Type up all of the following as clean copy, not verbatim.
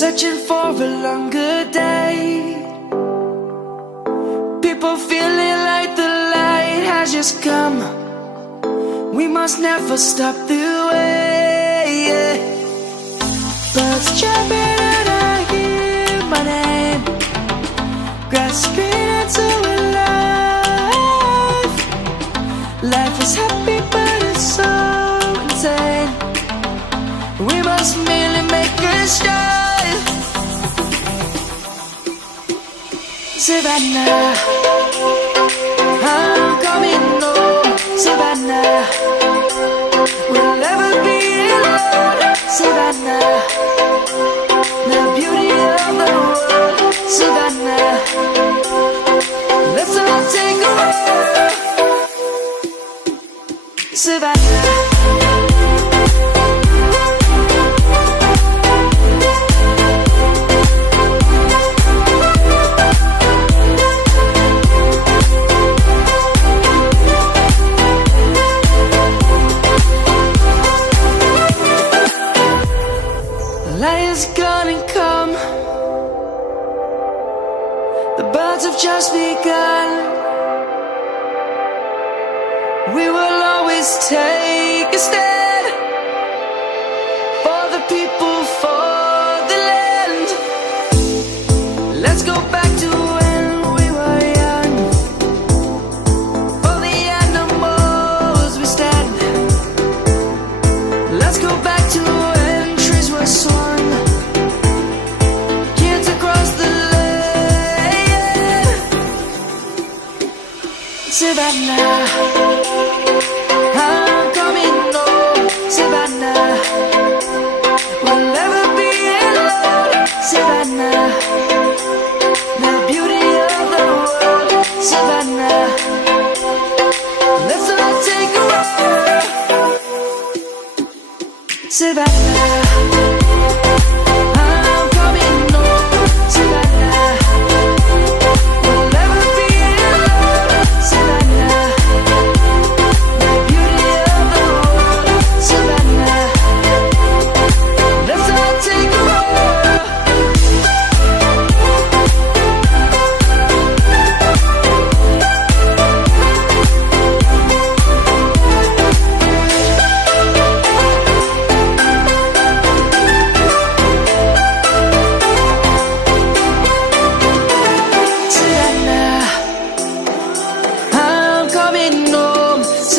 searching for a longer day. People feeling like the light has just come. We must never stop the way. Birds jumping and I hear my name, grasping into a life. Life is happy but it's so insane. We must merely make a start. Savannah, I'm coming home. Savannah, we'll never be alone. Savannah, the beauty of the world. Savannah, let's all take a walk. Savannah. Light is gonna come. The birds have just begun. We will always take a stand for the people, for the land. Let's go back to when we were young. For the animals we stand. Let's go back to when trees were swung. Savannah, I'm coming home. Savannah, we'll never be alone. Savannah, the beauty of the world. Savannah, let's all take a walk. Savannah.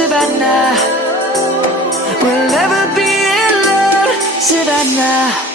Savannah, we'll never be alone. Savannah.